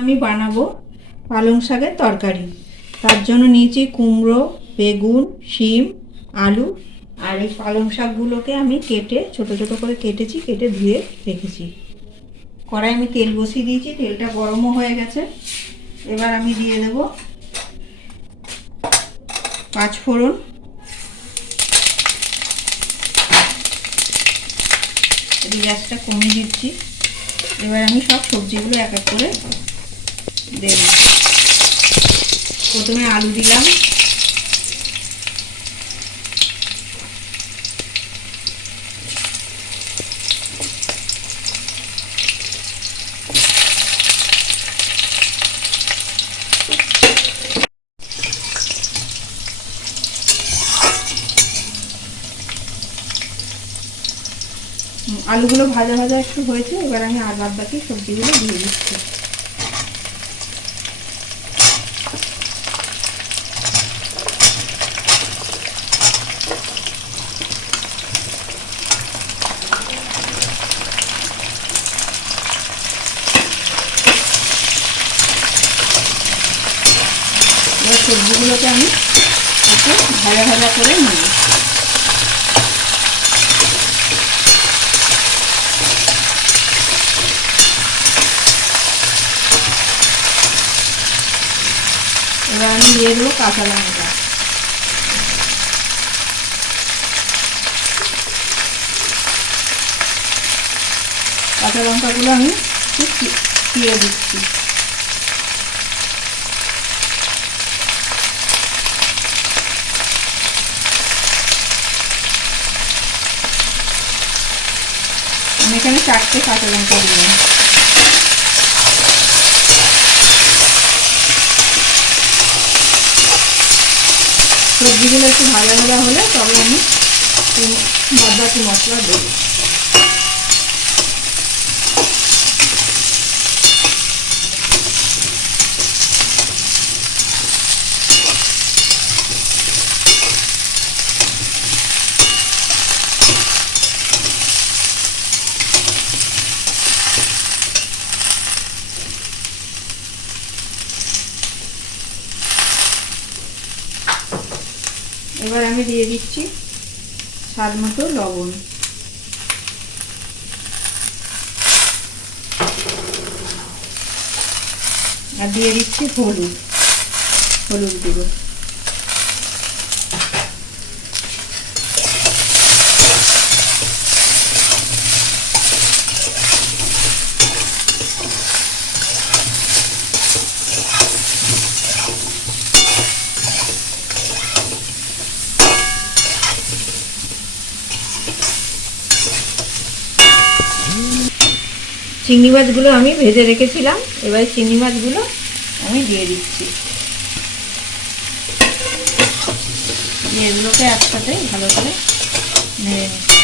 আমি বানাবো পালং শাকের তরকারি। তার জন্য নিয়েছি কুমড়ো, বেগুন, শিম, আলু। আর এই পালং শাকগুলোকে আমি কেটে ছোট ছোট করে কেটেছি, কেটে ধুয়ে রেখেছি। কড়াই আমি তেল বসিয়ে দিয়েছি, তেলটা গরমও হয়ে গেছে। এবার আমি দিয়ে দেব পাঁচফোড়ন, গ্যাসটা কমিয়ে দিচ্ছি। এবার আমি সব সবজিগুলো এক এক করে দেব। প্রথমে আলু দিলাম, আলুগুলো ভাজা ভাজা একটু হয়েছে। এবার আমি আর বাদ বাকি সবজিগুলো দিয়ে দিচ্ছি। এবার সবজিগুলোকে আমি একটু ভাজা ভাজা করে নেব। এবার আমি দিয়ে দেবো কাঁচা লঙ্কা। কাঁচা লঙ্কাগুলো আমি একটু চিড়ে দিচ্ছি। আমি এখানে 4টে কাঁচা লঙ্কা দিলাম। সবজিগুলো একটু ভাজা ভাজা হলে তবে আমি বাকি মশলা দেবো। এবার আমি দিয়ে দিচ্ছি স্বাদ মতো লবণ, আর দিয়ে দিচ্ছি হলুদ গুঁড়ো। চিংড়ি মাছগুলো আমি ভেজে রেখেছিলাম। এবার চিংড়ি মাছগুলো আমি দিয়ে দিচ্ছি। এগুলোকে একসাথে ভালো করে নেড়ে নিচ্ছি।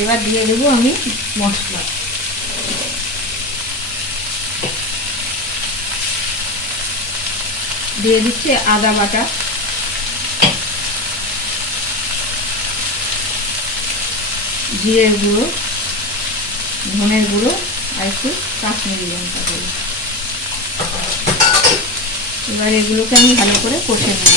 এবার দিয়ে দেবো আমি মশলা। দিয়ে দিচ্ছি আদা বাটা, জিরের গুঁড়ো, ধনের গুঁড়ো, আর একটু কাশ্মীরি লঙ্কা গুঁড়ো। এবার এগুলোকে আমি ভালো করে কষে নেব।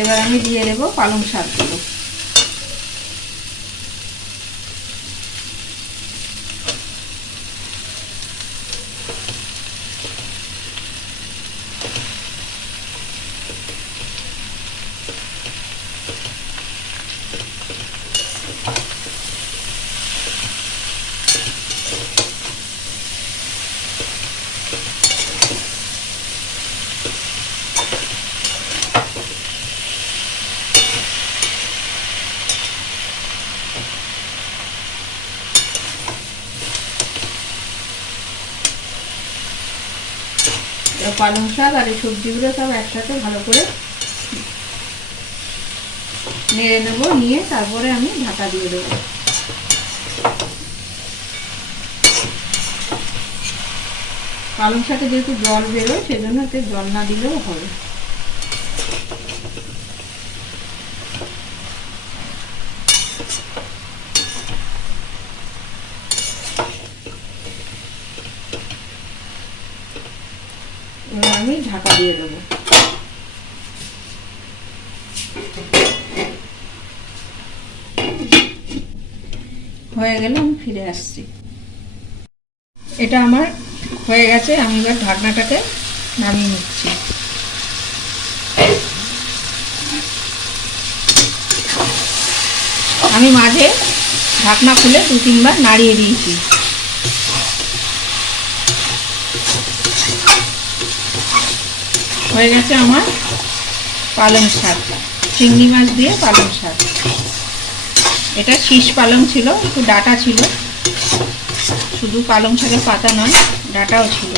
এবার আমি দিয়ে দেবো পালং শাকগুলো। পালং শাক আর এই সবজিগুলো সব একসাথে ভালো করে নেড়ে নেবো, নিয়ে তারপরে আমি ঢাকা দিয়ে দেবো। পালং শাকে যেহেতু জল বেরোয় সেজন্য এতে জল না দিলেও হবে। এবার আমি ঢাকা দিয়ে দেবো। হয়ে গেলে আমি ফিরে আসছি। এটা আমার হয়ে গেছে, আমি এবার ঢাকনাটাকে নামিয়ে নিচ্ছি। আমি মাঝে ঢাকনা খুলে 2-3 বার নাড়িয়ে দিয়েছি। হয়ে গেছে আমার পালং শাক, চিংড়ি মাছ দিয়ে পালং শাক। এটা শীষ পালং ছিল, একটু ডাঁটা ছিল, শুধু পালং শাকের পাতা নয়, ডাঁটাও ছিল।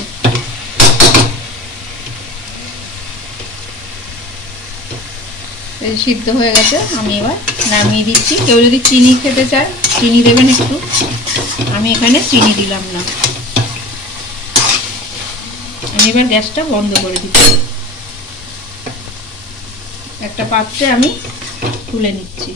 সিদ্ধ হয়ে গেছে, আমি এবার নামিয়ে দিচ্ছি। কেউ যদি চিনি খেতে চায় চিনি দেবেন একটু, আমি এখানে চিনি দিলাম না। আমি এবার গ্যাসটা বন্ধ করে দিচ্ছি। একটা পাত্রে আমি তুলে নিচ্ছি।